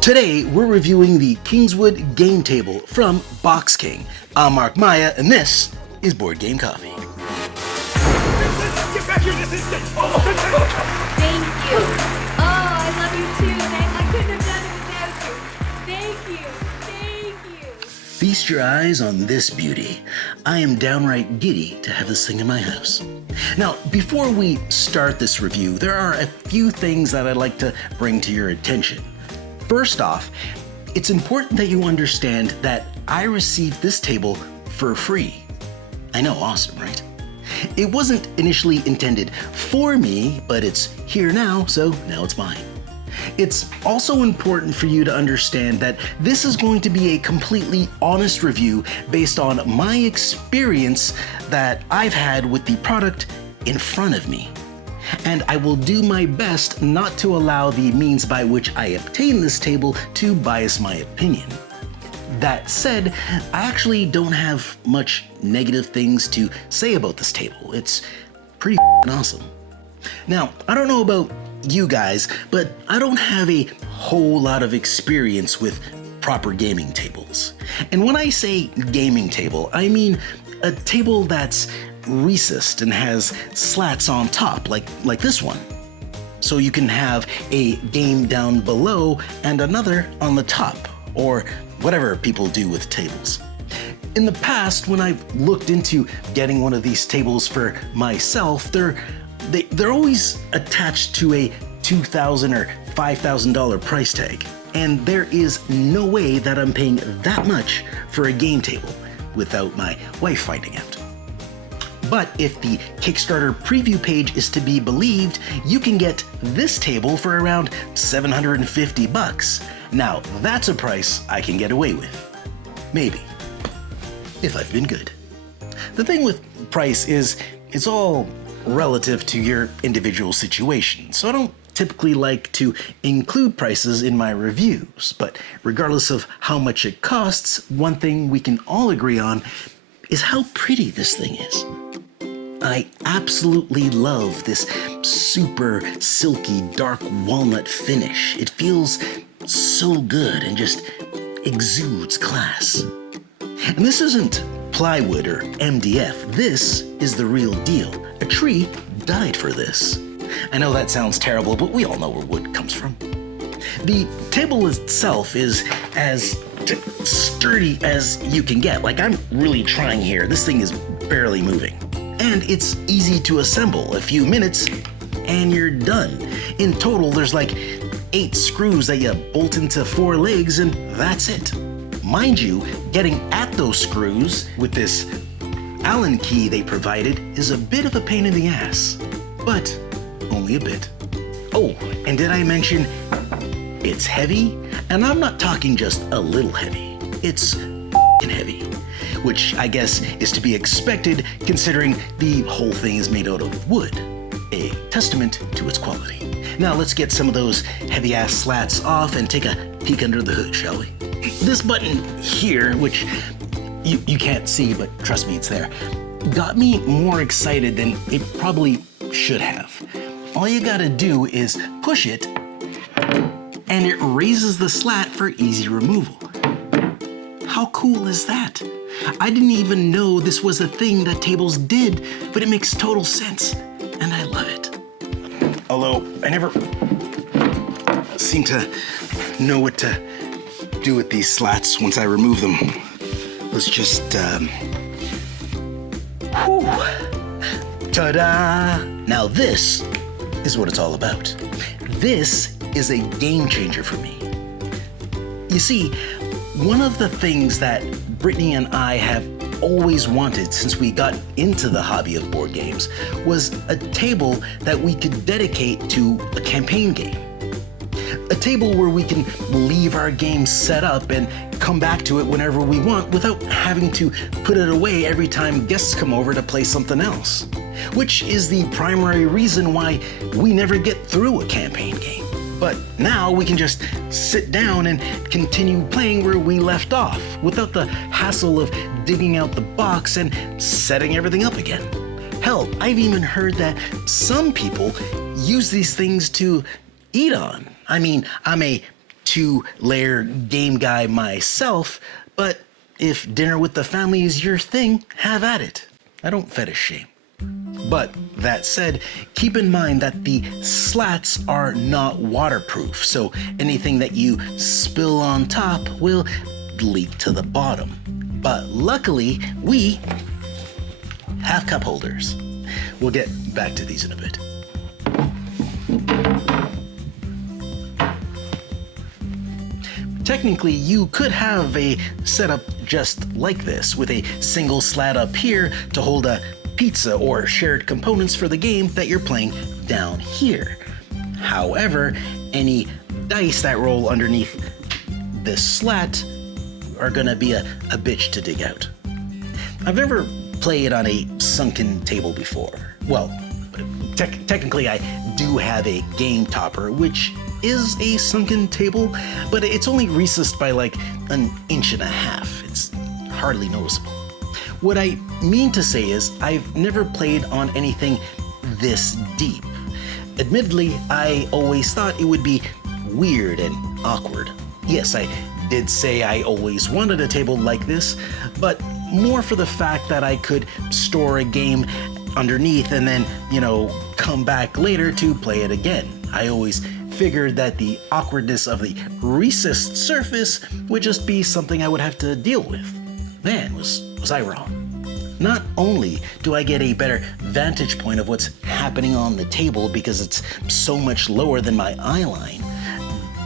Today, we're reviewing the Kingswood game table from Box King. I'm Mark Maya, and this is Board Game Coffee. Get back here this instant! Thank you. Oh, I love you too, and I couldn't have done it without you. Thank you. Feast your eyes on this beauty. I am downright giddy to have this thing in my house. Now, before we start this review, there are a few things that I'd like to bring to your attention. First off, it's important that you understand that I received this table for free. I know, awesome, right? It wasn't initially intended for me, but it's here now, so now it's mine. It's also important for you to understand that this is going to be a completely honest review based on my experience that I've had with the product in front of me. And I will do my best not to allow the means by which I obtain this table to bias my opinion. That said, I actually don't have much negative things to say about this table. It's pretty awesome. Now, I don't know about you guys, but I don't have a whole lot of experience with proper gaming tables. And when I say gaming table, I mean a table that's recessed and has slats on top, like this one. So you can have a game down below and another on the top, or whatever people do with tables. In the past, when I've looked into getting one of these tables for myself, they're always attached to a $2,000 or $5,000 price tag. And there is no way that I'm paying that much for a game table without my wife finding out. But if the Kickstarter preview page is to be believed, you can get this table for around $750. Now, that's a price I can get away with. Maybe. If I've been good. The thing with price is, it's all relative to your individual situation, so I don't typically like to include prices in my reviews, but regardless of how much it costs, one thing we can all agree on is how pretty this thing is. I absolutely love this super silky dark walnut finish. It feels so good and just exudes class. And this isn't plywood or MDF. This is the real deal. A tree died for this. I know that sounds terrible, but we all know where wood comes from. The table itself is as sturdy as you can get. Like, I'm really trying here. This thing is barely moving. And it's easy to assemble. A few minutes and you're done. In total, there's like 8 screws that you bolt into 4 legs and that's it. Mind you, getting at those screws with this Allen key they provided is a bit of a pain in the ass, but only a bit. Oh, and did I mention it's heavy? And I'm not talking just a little heavy. It's heavy, which I guess is to be expected considering the whole thing is made out of wood, a testament to its quality. Now let's get some of those heavy-ass slats off and take a peek under the hood, shall we? This button here, which you can't see, but trust me, it's there, got me more excited than it probably should have. All you gotta do is push it, and it raises the slat for easy removal. How cool is that? I didn't even know this was a thing that tables did, but it makes total sense, and I love it. Although I never seem to know what to do with these slats once I remove them. Let's just, ta-da! Now this is what it's all about. This is a game changer for me. You see, one of the things that Brittany and I have always wanted since we got into the hobby of board games was a table that we could dedicate to a campaign game. A table where we can leave our game set up and come back to it whenever we want without having to put it away every time guests come over to play something else. Which is the primary reason why we never get through a campaign game. But now we can just sit down and continue playing where we left off without the hassle of digging out the box and setting everything up again. Hell, I've even heard that some people use these things to eat on. I mean, I'm a 2-layer game guy myself, but if dinner with the family is your thing, have at it. I don't fetish shame. But that said, keep in mind that the slats are not waterproof, so anything that you spill on top will leak to the bottom. But luckily, we have cup holders. We'll get back to these in a bit. Technically, you could have a setup just like this, with a single slat up here to hold a pizza or shared components for the game that you're playing down here. However, any dice that roll underneath this slat are gonna be a bitch to dig out. I've never played on a sunken table before. Well, technically I do have a game topper, which is a sunken table, but it's only recessed by like 1.5 inches. It's hardly noticeable. What I mean to say is I've never played on anything this deep. Admittedly, I always thought it would be weird and awkward. Yes, I did say I always wanted a table like this, but more for the fact that I could store a game underneath and then, come back later to play it again. I always figured that the awkwardness of the recessed surface would just be something I would have to deal with. Man, was I wrong. Not only do I get a better vantage point of what's happening on the table because it's so much lower than my eye line,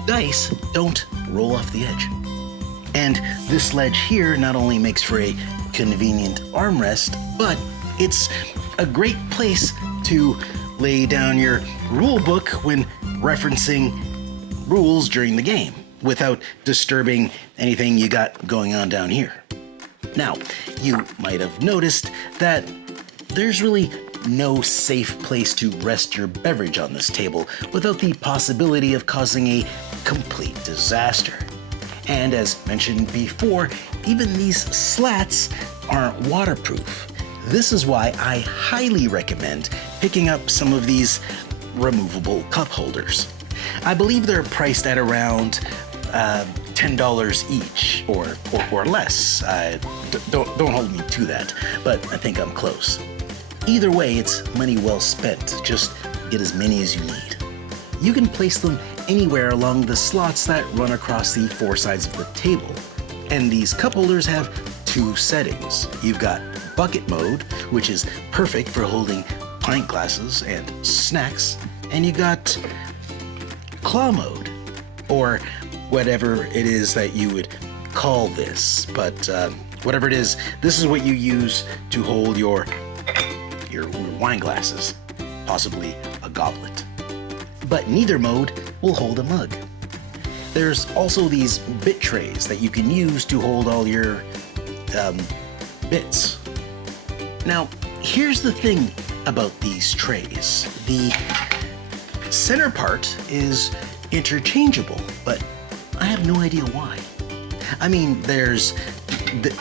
dice don't roll off the edge. And this ledge here not only makes for a convenient armrest, but it's a great place to lay down your rule book when referencing rules during the game without disturbing anything you got going on down here. Now, you might have noticed that there's really no safe place to rest your beverage on this table without the possibility of causing a complete disaster. And as mentioned before, even these slats aren't waterproof. This is why I highly recommend picking up some of these removable cup holders. I believe they're priced at around $10 each or less. Don't hold me to that, but I think I'm close. Either way, it's money well spent. Just get as many as you need. You can place them anywhere along the slots that run across the 4 sides of the table. And these cup holders have 2 settings. You've got bucket mode, which is perfect for holding pint glasses and snacks. And you got claw mode, or whatever it is that you would call this. But whatever it is, this is what you use to hold your wine glasses, possibly a goblet. But neither mode will hold a mug. There's also these bit trays that you can use to hold all your bits. Now, here's the thing about these trays. The center part is interchangeable, but I have no idea why. I mean, there's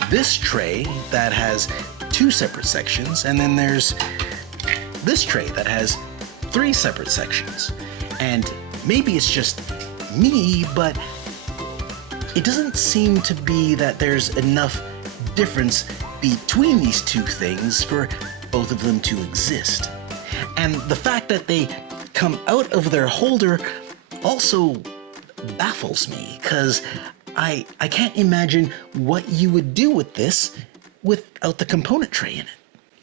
this tray that has 2 separate sections, and then there's this tray that has 3 separate sections. And maybe it's just me, but it doesn't seem to be that there's enough difference between these 2 things for both of them to exist. And the fact that they come out of their holder also baffles me, because I can't imagine what you would do with this without the component tray in it.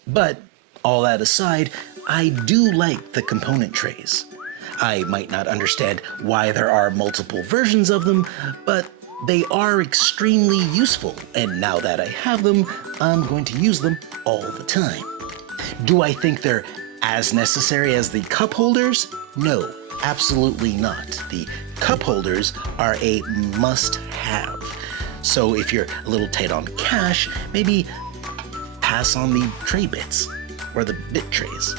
But all that aside, I do like the component trays. I might not understand why there are multiple versions of them, but they are extremely useful, and now that I have them, I'm going to use them all the time. Do I think they're as necessary as the cup holders? No, absolutely not. The cup holders are a must-have. So if you're a little tight on cash, maybe pass on the tray bits or the bit trays.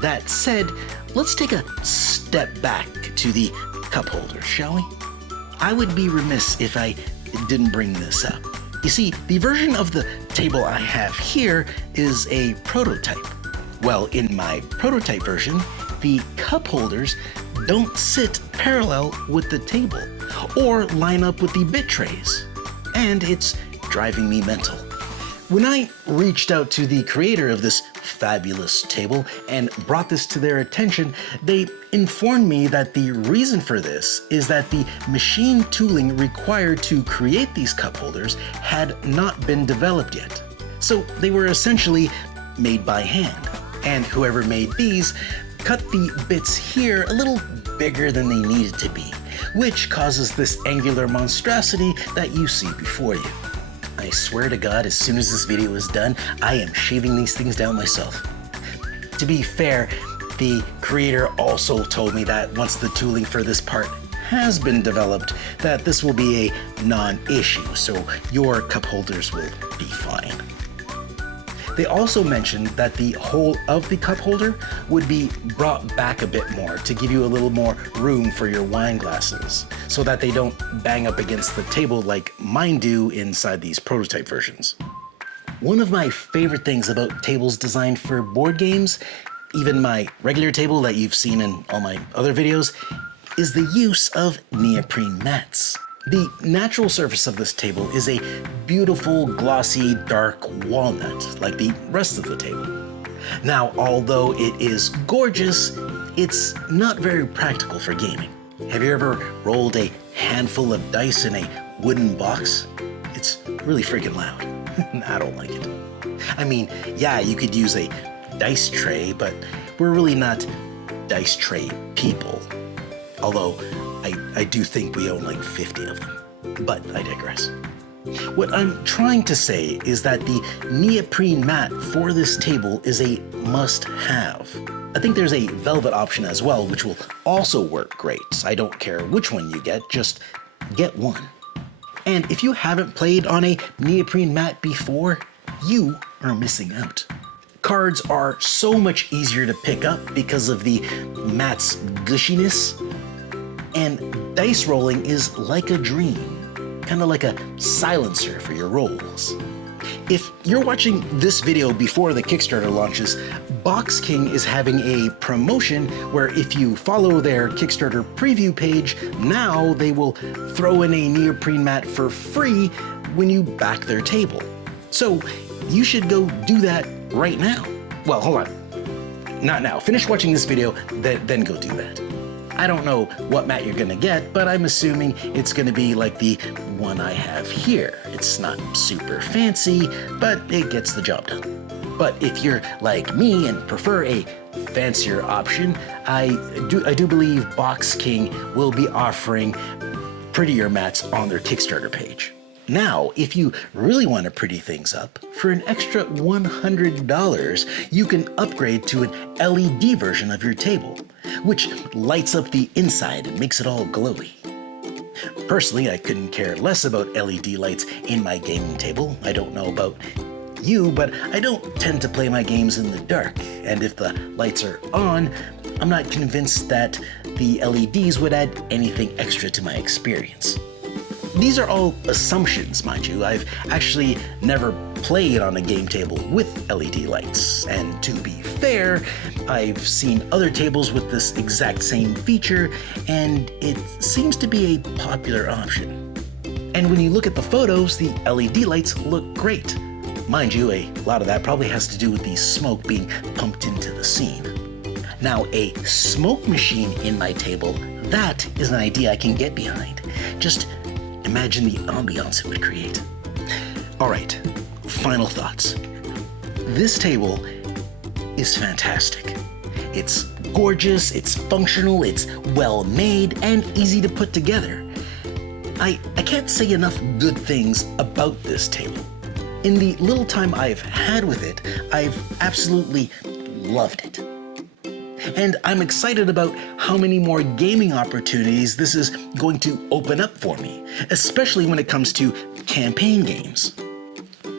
That said, let's take a step back to the cup holders, shall we? I would be remiss if I didn't bring this up. You see, the version of the table I have here is a prototype. Well, in my prototype version, the cup holders don't sit parallel with the table or line up with the bit trays, and it's driving me mental. When I reached out to the creator of this fabulous table and brought this to their attention, they informed me that the reason for this is that the machine tooling required to create these cup holders had not been developed yet. So they were essentially made by hand, and whoever made these cut the bits here a little bigger than they needed to be, which causes this angular monstrosity that you see before you. I swear to God, as soon as this video is done, I am shaving these things down myself. To be fair, the creator also told me that once the tooling for this part has been developed, that this will be a non-issue, so your cup holders will be fine. They also mentioned that the hole of the cup holder would be brought back a bit more to give you a little more room for your wine glasses, so that they don't bang up against the table like mine do inside these prototype versions. One of my favorite things about tables designed for board games, even my regular table that you've seen in all my other videos, is the use of neoprene mats. The natural surface of this table is a beautiful, glossy, dark walnut, like the rest of the table. Now, although it is gorgeous, it's not very practical for gaming. Have you ever rolled a handful of dice in a wooden box? It's really freaking loud. I don't like it. I mean, yeah, you could use a dice tray, but we're really not dice tray people. Although, I do think we own like 50 of them, but I digress. What I'm trying to say is that the neoprene mat for this table is a must-have. I think there's a velvet option as well, which will also work great. I don't care which one you get, just get one. And if you haven't played on a neoprene mat before, you are missing out. Cards are so much easier to pick up because of the mat's gushiness, and dice rolling is like a dream, kind of like a silencer for your rolls. If you're watching this video before the Kickstarter launches, Box King is having a promotion where if you follow their Kickstarter preview page, now they will throw in a neoprene mat for free when you back their table. So you should go do that right now. Well, hold on. Not now. Finish watching this video, then go do that. I don't know what mat you're gonna get, but I'm assuming it's gonna be like the one I have here. It's not super fancy, but it gets the job done. But if you're like me and prefer a fancier option, I do believe Box King will be offering prettier mats on their Kickstarter page. Now, if you really want to pretty things up, for an extra $100, you can upgrade to an LED version of your table, which lights up the inside and makes it all glowy. Personally, I couldn't care less about LED lights in my gaming table. I don't know about you, but I don't tend to play my games in the dark, and if the lights are on, I'm not convinced that the LEDs would add anything extra to my experience. These are all assumptions, mind you. I've actually never played on a game table with LED lights, and to be fair, I've seen other tables with this exact same feature, and it seems to be a popular option. And when you look at the photos, the LED lights look great. Mind you, a lot of that probably has to do with the smoke being pumped into the scene. Now, a smoke machine in my table, that is an idea I can get behind. Just imagine the ambiance it would create. All right, final thoughts. This table is fantastic. It's gorgeous, it's functional, it's well made, and easy to put together. I can't say enough good things about this table. In the little time I've had with it, I've absolutely loved it. And I'm excited about how many more gaming opportunities this is going to open up for me, especially when it comes to campaign games.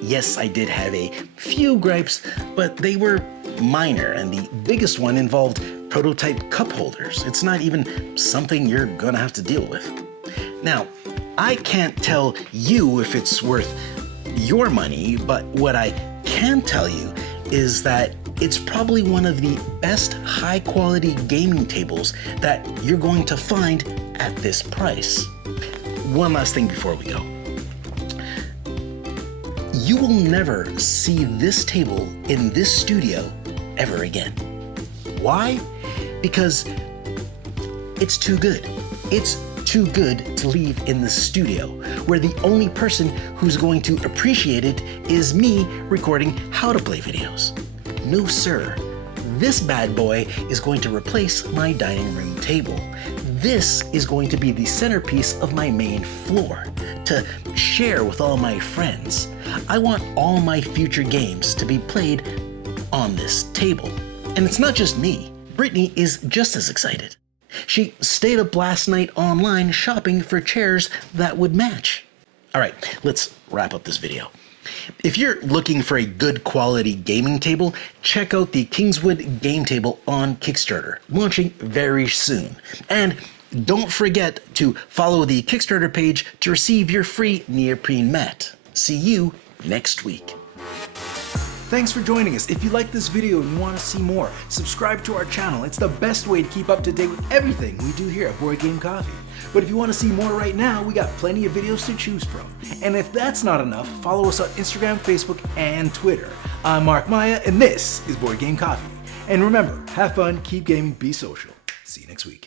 Yes, I did have a few gripes, but they were minor, and the biggest one involved prototype cup holders. It's not even something you're gonna have to deal with. Now, I can't tell you if it's worth your money, but what I can tell you is that it's probably one of the best high-quality gaming tables that you're going to find at this price. One last thing before we go. You will never see this table in this studio ever again. Why? Because it's too good. It's too good to leave in the studio, where the only person who's going to appreciate it is me recording how to play videos. No sir, this bad boy is going to replace my dining room table. This is going to be the centerpiece of my main floor to share with all my friends. I want all my future games to be played on this table. And it's not just me. Brittany is just as excited. She stayed up last night online shopping for chairs that would match. All right, let's wrap up this video. If you're looking for a good quality gaming table, check out the Kingswood game table on Kickstarter, launching very soon. And don't forget to follow the Kickstarter page to receive your free neoprene mat. See you next week. Thanks for joining us. If you like this video and you want to see more, subscribe to our channel. It's the best way to keep up to date with everything we do here at Board Game Coffee. But if you want to see more right now, we got plenty of videos to choose from. And if that's not enough, follow us on Instagram, Facebook, and Twitter. I'm Mark Maya, and this is Board Game Coffee. And remember, have fun, keep gaming, be social. See you next week.